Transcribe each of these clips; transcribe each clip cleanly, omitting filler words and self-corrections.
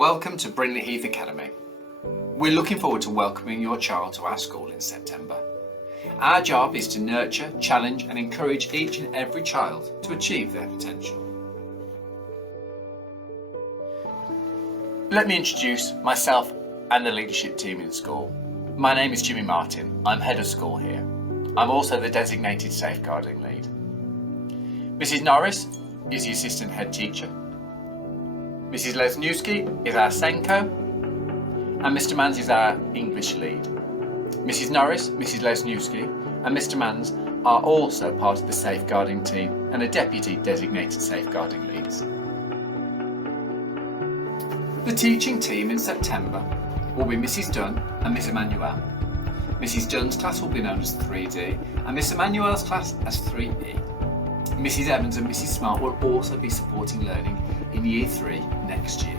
Welcome to Brindley Heath Academy. We're looking forward to welcoming your child to our school in September. Our job is to nurture, challenge and encourage each and every child to achieve their potential. Let me introduce myself and the leadership team in school. My name is Jimmy Martin. I'm head of school here. I'm also the designated safeguarding lead. Mrs. Norris is the assistant head teacher. Mrs. Lesniewski is our Senko, and Mr. Manns is our English lead. Mrs. Norris, Mrs. Lesniewski and Mr. Manns are also part of the safeguarding team and are deputy designated safeguarding leads. The teaching team in September will be Mrs. Dunn and Miss Emmanuel. Mrs. Dunn's class will be known as 3D and Miss Emmanuel's class as 3E. Mrs. Evans and Mrs. Smart will also be supporting learning in Year 3 next year.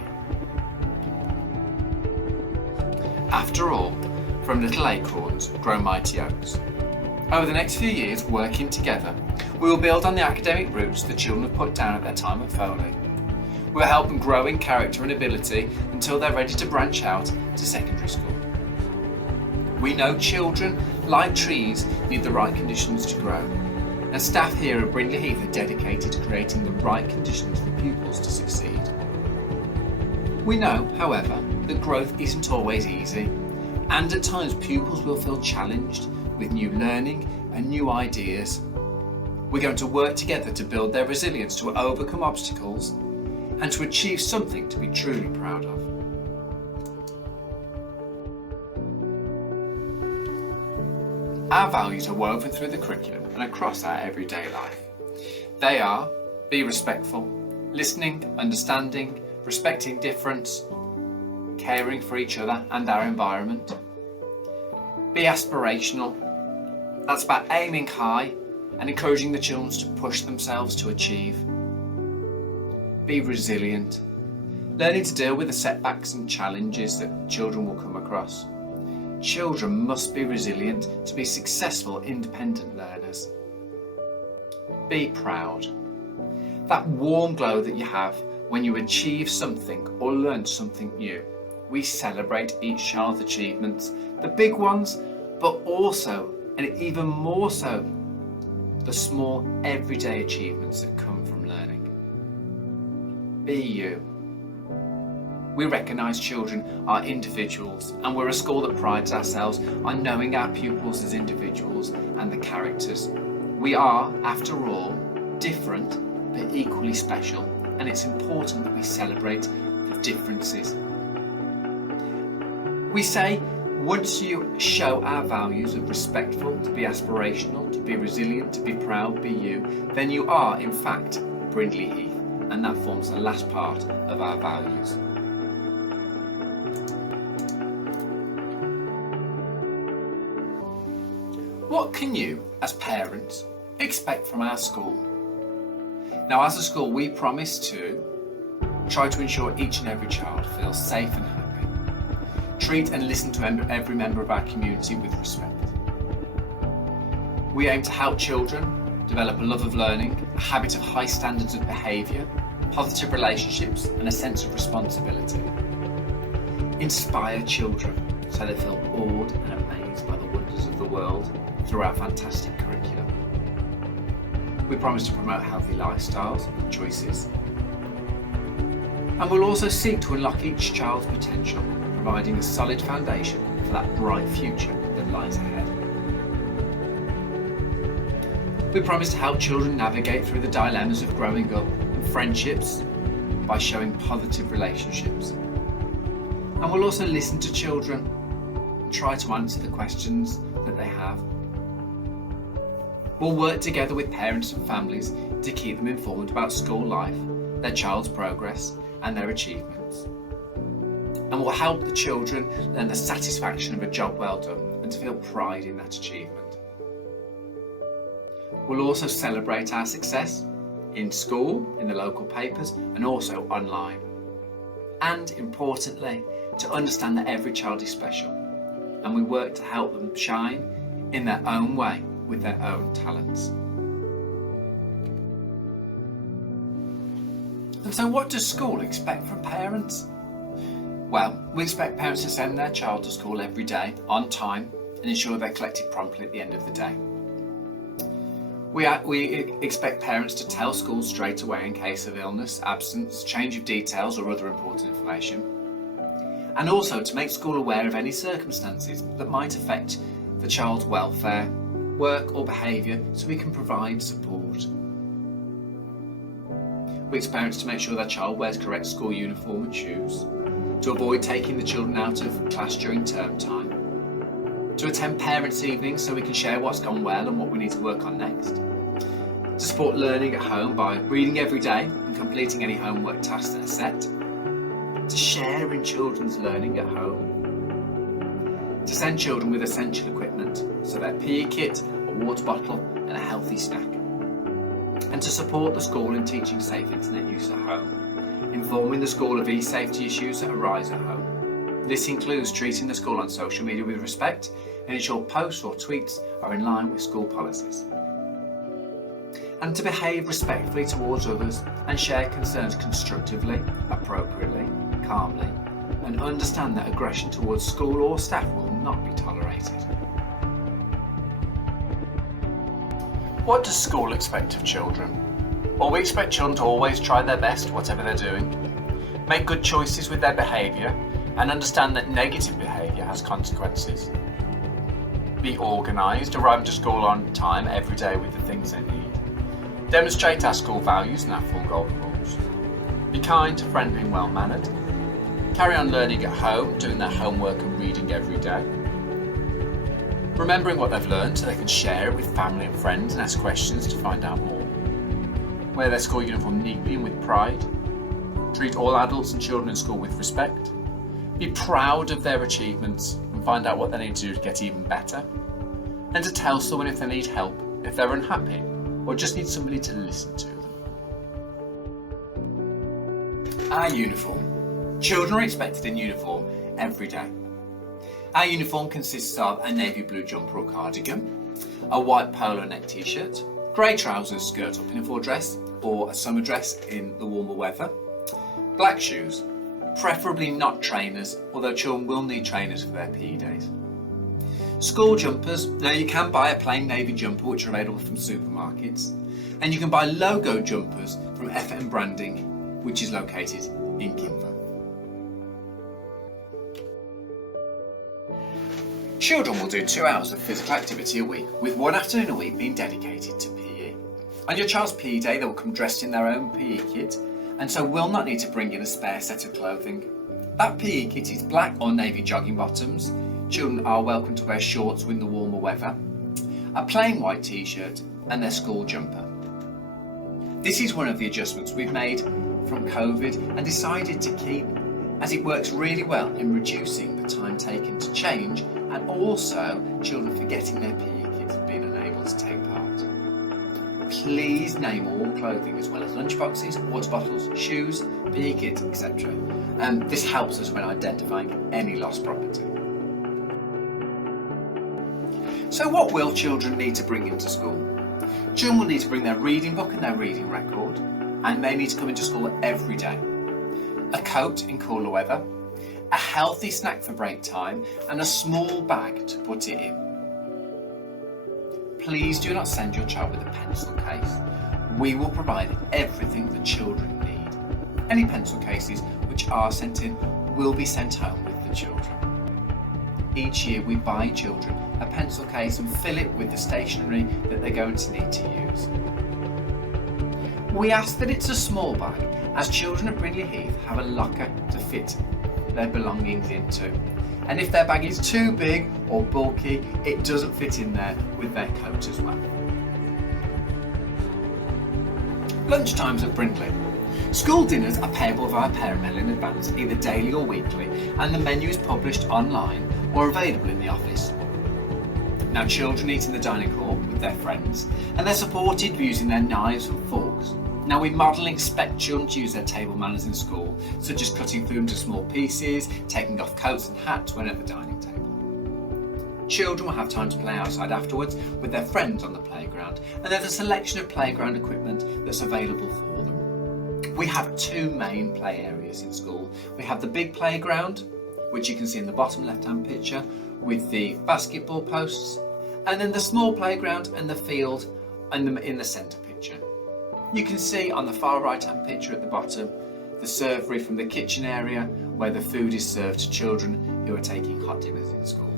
After all, from little acorns grow mighty oaks. Over the next few years, working together, we will build on the academic roots the children have put down at their time at Foley. We will help them grow in character and ability until they're ready to branch out to secondary school. We know children, like trees, need the right conditions to grow, and staff here at Brindley Heath are dedicated to creating the right conditions for pupils to succeed. We know, however, that growth isn't always easy, and at times pupils will feel challenged with new learning and new ideas. We're going to work together to build their resilience to overcome obstacles and to achieve something to be truly proud of. Our values are woven through the curriculum and across our everyday life. They are: be respectful, listening, understanding, respecting difference, caring for each other and our environment. Be aspirational. That's about aiming high and encouraging the children to push themselves to achieve. Be resilient, learning to deal with the setbacks and challenges that children will come across. Children must be resilient to be successful, independent learners. Be proud. That warm glow that you have when you achieve something or learn something new. We celebrate each child's achievements, the big ones, but also, and even more so, the small everyday achievements that come from learning. Be you. We recognise children are individuals, and we're a school that prides ourselves on knowing our pupils as individuals and the characters. We are, after all, different but equally special, and it's important that we celebrate the differences. We say, once you show our values of respectful, to be aspirational, to be resilient, to be proud, be you, then you are, in fact, Brindley Heath, and that forms the last part of our values. What can you, as parents, expect from our school? Now, as a school, we promise to try to ensure each and every child feels safe and happy, treat and listen to every member of our community with respect. We aim to help children develop a love of learning, a habit of high standards of behaviour, positive relationships and a sense of responsibility. Inspire children so they feel awed and amazed by the wonders of the world through our fantastic curriculum. We promise to promote healthy lifestyles and choices. And we'll also seek to unlock each child's potential, providing a solid foundation for that bright future that lies ahead. We promise to help children navigate through the dilemmas of growing up and friendships by showing positive relationships. And we'll also listen to children and try to answer the questions that they have. We'll work together with parents and families to keep them informed about school life, their child's progress and their achievements. And we'll help the children learn the satisfaction of a job well done and to feel pride in that achievement. We'll also celebrate our success in school, in the local papers and also online. And importantly, to understand that every child is special, and we work to help them shine in their own way with their own talents. And so what does school expect from parents? Well, we expect parents to send their child to school every day on time and ensure they're collected promptly at the end of the day. We expect parents to tell schools straight away in case of illness, absence, change of details or other important information. And also to make school aware of any circumstances that might affect the child's welfare, work or behaviour so we can provide support. We expect parents to make sure their child wears correct school uniform and shoes, to avoid taking the children out of class during term time, to attend parents' evenings so we can share what's gone well and what we need to work on next, to support learning at home by reading every day and completing any homework tasks that are set, to share in children's learning at home, to send children with essential equipment, so their PE kit, a water bottle and a healthy snack, and to support the school in teaching safe internet use at home, informing the school of e-safety issues that arise at home. This includes treating the school on social media with respect and ensure posts or tweets are in line with school policies. And to behave respectfully towards others and share concerns constructively, appropriately, calmly, and understand that aggression towards school or staff will not be tolerated. What does school expect of children? Well, we expect children to always try their best, whatever they're doing, make good choices with their behaviour, and understand that negative behaviour has consequences. Be organised, arrive to school on time every day with the things they need. Demonstrate our school values and our 4 golden rules. Be kind, friendly and well-mannered. Carry on learning at home, doing their homework and reading every day. Remembering what they've learned so they can share it with family and friends and ask questions to find out more. Wear their school uniform neatly and with pride. Treat all adults and children in school with respect. Be proud of their achievements and find out what they need to do to get even better. And to tell someone if they need help, if they're unhappy, or just need somebody to listen to them. Our uniform. Children are expected in uniform every day. Our uniform consists of a navy blue jumper or cardigan, a white polo neck t-shirt, grey trousers, skirt or pinafore dress, or a summer dress in the warmer weather, black shoes, preferably not trainers, although children will need trainers for their PE days. School jumpers. Now you can buy a plain navy jumper which are available from supermarkets, and you can buy logo jumpers from FM Branding, which is located in Kimber. Children will do 2 hours of physical activity a week, with 1 afternoon a week being dedicated to PE. On your child's PE day, they will come dressed in their own PE kit, and so will not need to bring in a spare set of clothing. That PE kit is black or navy jogging bottoms. Children are welcome to wear shorts in the warmer weather, a plain white t-shirt and their school jumper. This is one of the adjustments we've made from COVID and decided to keep, as it works really well in reducing the time taken to change and also children forgetting their PE kits and being unable to take part. Please name all clothing as well as lunchboxes, water bottles, shoes, PE kits, etc. This helps us when identifying any lost property. So what will children need to bring into school? Children will need to bring their reading book and their reading record, and they need to come into school every day. A coat in cooler weather, a healthy snack for break time, and a small bag to put it in. Please do not send your child with a pencil case. We will provide everything the children need. Any pencil cases which are sent in will be sent home with the children. Each year we buy children a pencil case and fill it with the stationery that they're going to need to use. We ask that it's a small bag, as children at Brindley Heath have a locker to fit their belongings into. And if their bag is too big or bulky, it doesn't fit in there with their coat as well. Lunchtimes at Brindley. School dinners are payable via parent mail in advance, either daily or weekly, and the menu is published online or available in the office. Now children eat in the dining hall with their friends, and they're supported using their knives and forks. Now we model and expect children to use their table manners in school, such as cutting food into small pieces, taking off coats and hats when at the dining table. Children will have time to play outside afterwards with their friends on the playground, and there's a selection of playground equipment that's available for them. We have two main play areas in school. We have the big playground, which you can see in the bottom left-hand picture, with the basketball posts, and then the small playground and the field in the centre picture. You can see on the far right-hand picture at the bottom the servery from the kitchen area where the food is served to children who are taking hot dinners in school.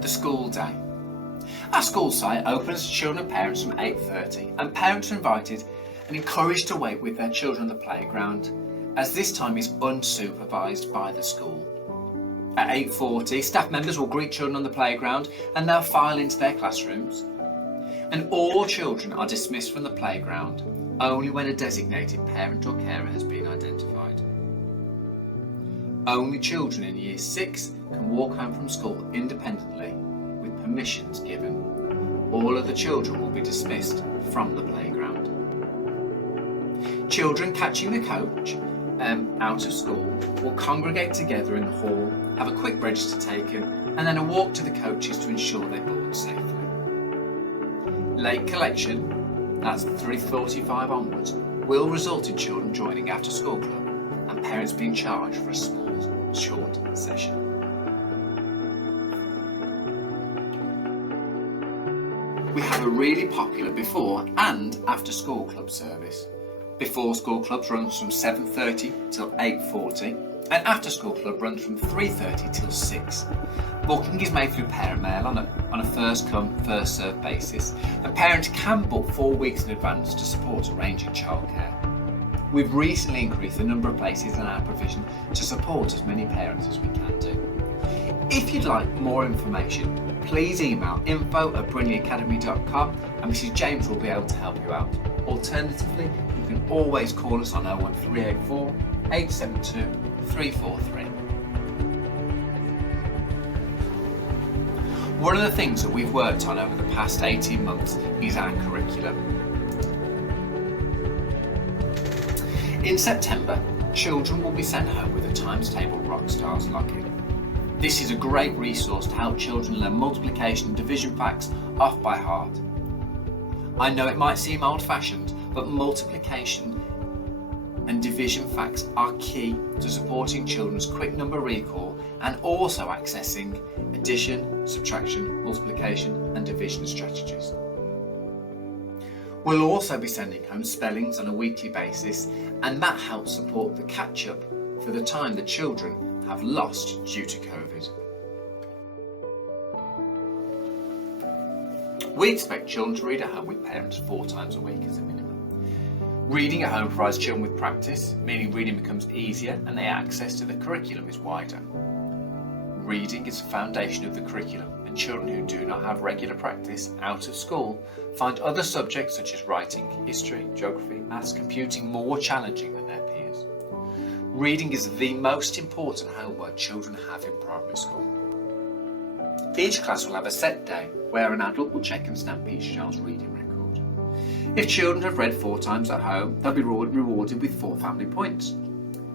The school day. Our school site opens to children and parents from 8:30, and parents are invited and encouraged to wait with their children on the playground, as this time is unsupervised by the school. At 8:40, staff members will greet children on the playground and they'll file into their classrooms. And all children are dismissed from the playground only when a designated parent or carer has been identified. Only children in Year 6 can walk home from school independently with permissions given. All other children will be dismissed from the playground. Children catching the coach out of school will congregate together in the hall, have a quick register taken, and then a walk to the coaches to ensure they're board safely. Late collection, that's 3:45 onwards, will result in children joining after school club and parents being charged for a small, short session. We have a really popular before and after school club service. Before school clubs runs from 7:30 till 8:40, and after school club runs from 3:30 till 6. Booking is made through parent mail on a first come, first served basis, and parents can book 4 weeks in advance to support arranging childcare. We've recently increased the number of places in our provision to support as many parents as we can do. If you'd like more information, please email info@brindleyacademy.com and Mrs James will be able to help you out. Alternatively, you can always call us on 01384 872 343. One of the things that we've worked on over the past 18 months is our curriculum. In September, children will be sent home with a Times Table Rockstars login. This is a great resource to help children learn multiplication and division facts off by heart. I know it might seem old-fashioned, but multiplication and division facts are key to supporting children's quick number recall and also accessing addition, subtraction, multiplication and division strategies. We'll also be sending home spellings on a weekly basis, and that helps support the catch-up for the time the children have lost due to COVID. We expect children to read at home with parents 4 times a week as a minimum. Reading at home provides children with practice, meaning reading becomes easier and their access to the curriculum is wider. Reading is the foundation of the curriculum, and children who do not have regular practice out of school find other subjects such as writing, history, geography, maths, computing more challenging than their peers. Reading is the most important homework children have in primary school. Each class will have a set day where an adult will check and stamp each child's reading record. If children have read 4 times at home, they'll be rewarded with 4 family points.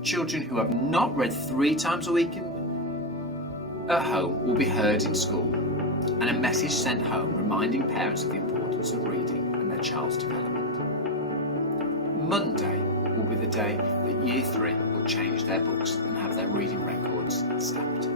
Children who have not read 3 times a week at home will be heard in school, and a message sent home reminding parents of the importance of reading and their child's development. Monday will be the day that Year 3 will change their books and have their reading records stamped.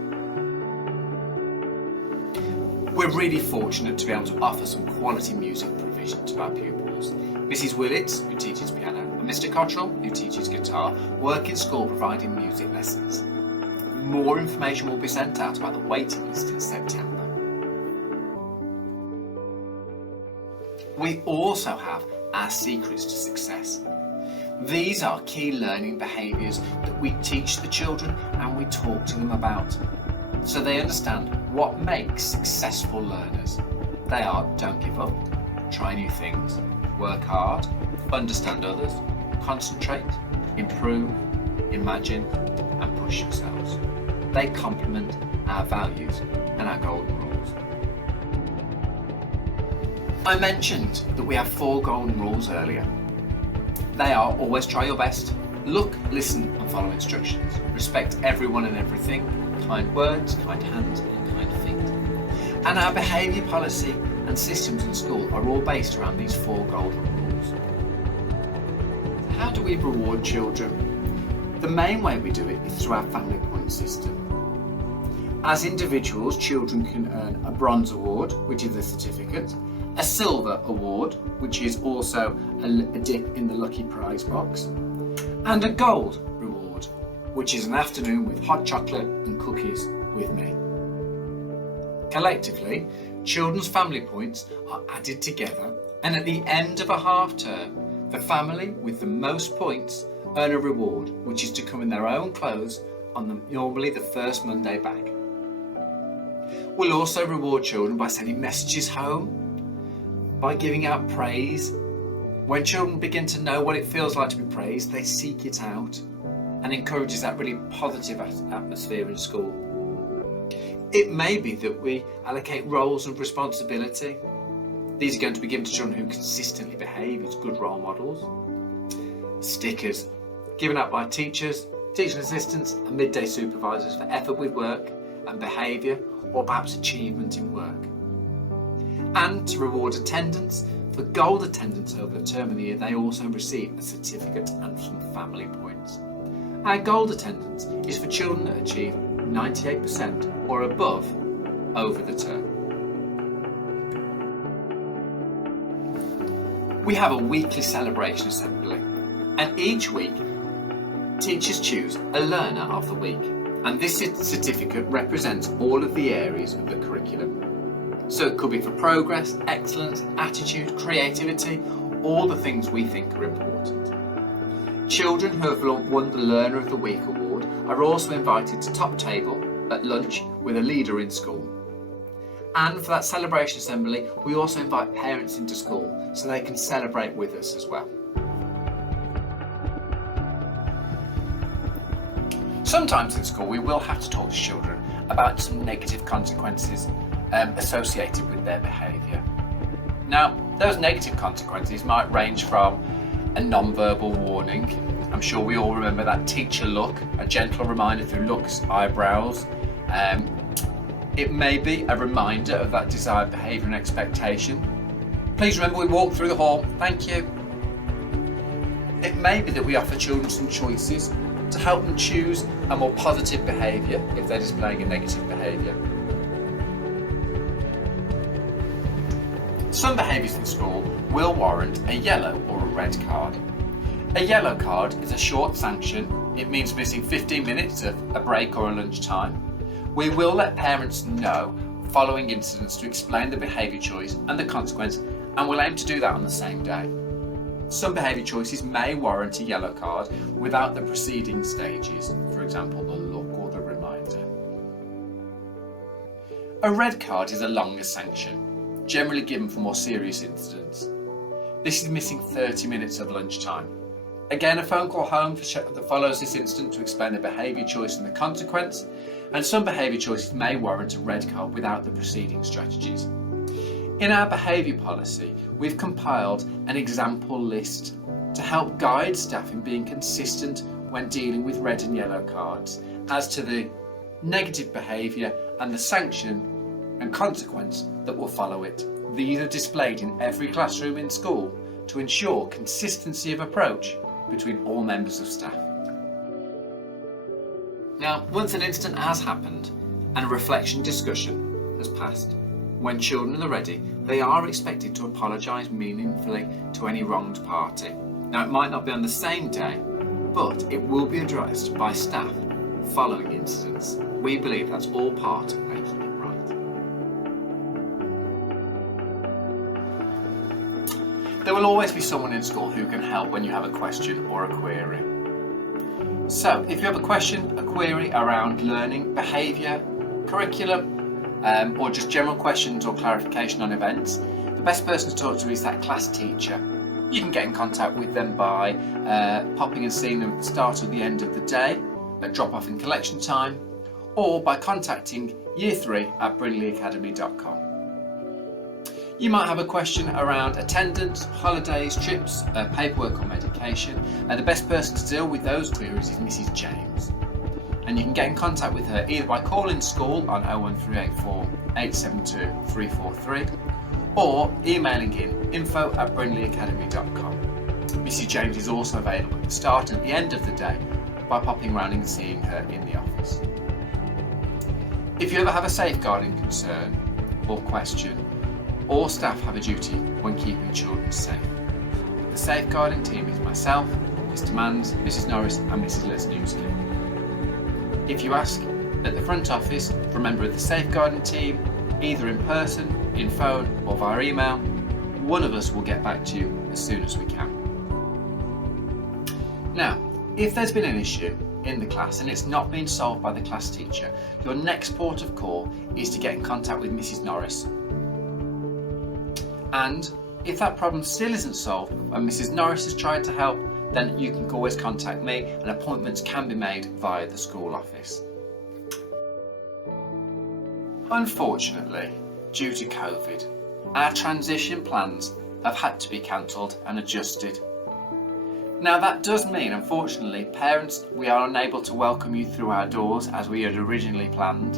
We're really fortunate to be able to offer some quality music provision to our pupils. Mrs Willits, who teaches piano, and Mr Cottrell, who teaches guitar, work in school providing music lessons. More information will be sent out about the waiting list in September. We also have our secrets to success. These are key learning behaviours that we teach the children and we talk to them about, so they understand what makes successful learners. They are: don't give up, try new things, work hard, understand others, concentrate, improve, imagine and push yourselves. They complement our values and our golden rules. I mentioned that we have 4 golden rules earlier. They are: always try your best, look, listen and follow instructions, respect everyone and everything, kind words, kind hands and kind feet. And our behaviour policy and systems in school are all based around these 4 golden rules. how do we reward children? The main way we do it is through our family point system. As individuals, children can earn a bronze award, which is a certificate, a silver award, which is also a dip in the lucky prize box, and a gold reward, which is an afternoon with hot chocolate and cookies with me. Collectively, children's family points are added together, and at the end of a half term, the family with the most points earn a reward, which is to come in their own clothes on normally the first Monday back. We'll also reward children by sending messages home, by giving out praise. When children begin to know what it feels like to be praised, they seek it out and encourages that really positive atmosphere in school. It may be that we allocate roles of responsibility. These are going to be given to children who consistently behave as good role models. Stickers given out by teachers, teaching assistants and midday supervisors for effort with work and behaviour, or perhaps achievement in work. And to reward attendance, for gold attendance over the term of the year, they also receive a certificate and some family points. Our gold attendance is for children that achieve 98% or above over the term. We have a weekly celebration assembly, and each week teachers choose a learner of the week, and this certificate represents all of the areas of the curriculum. So it could be for progress, excellence, attitude, creativity, all the things we think are important. Children who have won the Learner of the Week award are also invited to top table at lunch with a leader in school. And for that celebration assembly, we also invite parents into school so they can celebrate with us as well. Sometimes in school we will have to talk to children about some negative consequences associated with their behaviour. Now, those negative consequences might range from a non-verbal warning. I'm sure we all remember that teacher look, a gentle reminder through looks, eyebrows. It may be a reminder of that desired behaviour and expectation. Please remember we walk through the hall, thank you. It may be that we offer children some choices to help them choose a more positive behaviour if they're displaying a negative behaviour. Some behaviours in school will warrant a yellow or a red card. A yellow card is a short sanction. It means missing 15 minutes of a break or a lunch time. We will let parents know following incidents to explain the behaviour choice and the consequence, and we'll aim to do that on the same day. Some behaviour choices may warrant a yellow card without the preceding stages, for example the look or the reminder. A red card is a longer sanction, generally given for more serious incidents. This is missing 30 minutes of lunchtime. Again, a phone call home that follows this incident to explain the behaviour choice and the consequence, and some behaviour choices may warrant a red card without the preceding strategies. In our behaviour policy, we've compiled an example list to help guide staff in being consistent when dealing with red and yellow cards as to the negative behaviour and the sanction and consequence that will follow it. These are displayed in every classroom in school to ensure consistency of approach between all members of staff. Now, once an incident has happened and a reflection discussion has passed, when children are ready, they are expected to apologise meaningfully to any wronged party. Now, it might not be on the same day, but it will be addressed by staff following incidents. We believe that's all part of making it right. There will always be someone in school who can help when you have a question or a query. So, if you have a question, a query around learning, behaviour, curriculum, or just general questions or clarification on events, the best person to talk to is that class teacher. You can get in contact with them by popping and seeing them at the start or the end of the day, at drop-off and collection time, or by contacting Year 3 at brindleyacademy.com. You might have a question around attendance, holidays, trips, paperwork or medication, and the best person to deal with those queries is Mrs. James. And you can get in contact with her either by calling school on 01384 872 343 or emailing in info@brindleyacademy.com. Be Mrs James is also available at the start and at the end of the day by popping round and seeing her in the office. If you ever have a safeguarding concern or question, all staff have a duty when keeping children safe. The safeguarding team is myself, Mr Manns, Mrs Norris and Mrs Lesniewski. If you ask at the front office for a member of the safeguarding team, either in person, in phone or via email, one of us will get back to you as soon as we can. Now, if there's been an issue in the class and it's not been solved by the class teacher, your next port of call is to get in contact with Mrs Norris. And if that problem still isn't solved and Mrs Norris has tried to help, then you can always contact me and appointments can be made via the school office. Unfortunately, due to COVID, our transition plans have had to be cancelled and adjusted. Now that does mean, unfortunately, parents, we are unable to welcome you through our doors as we had originally planned.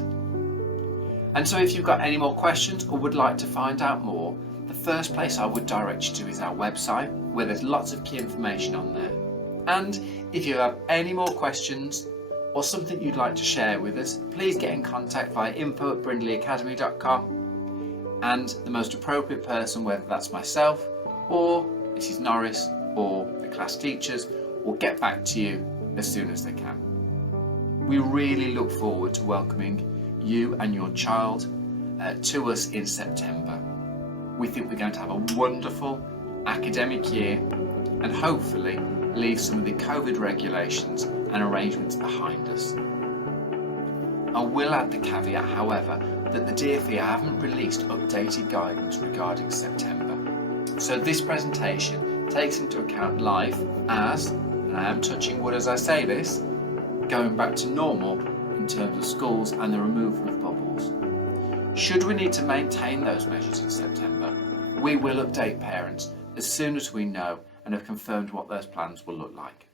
And so if you've got any more questions or would like to find out more, the first place I would direct you to is our website, where there's lots of key information on there. And if you have any more questions or something you'd like to share with us, please get in contact via info@brindleyacademy.com, and the most appropriate person, whether that's myself or Mrs Norris or the class teachers, will get back to you as soon as they can. We really look forward to welcoming you and your child to us in September. We think we're going to have a wonderful academic year and hopefully leave some of the COVID regulations and arrangements behind us. I will add the caveat, however, that the DfE haven't released updated guidance regarding September. So this presentation takes into account life as, and I am touching wood as I say this, going back to normal in terms of schools and the removal of bubbles. Should we need to maintain those measures in September, we will update parents as soon as we know and have confirmed what those plans will look like.